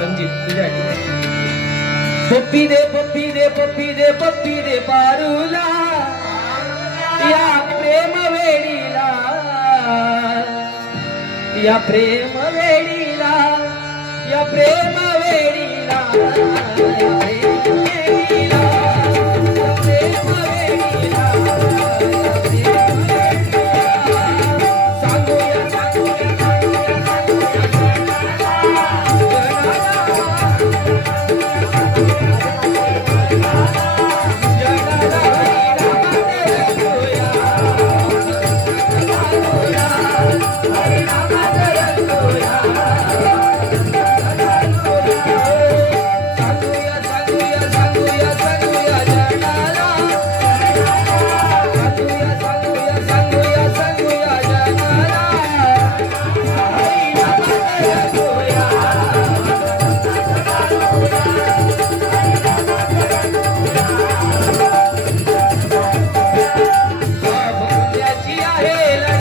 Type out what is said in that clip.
रणजित तुझ्यासाठी पप्पी दे पप्पी दे पप्पी दे पप्पी दे पारूला या प्रेम वेडीला या प्रेम वेडीला या प्रेम वेडीला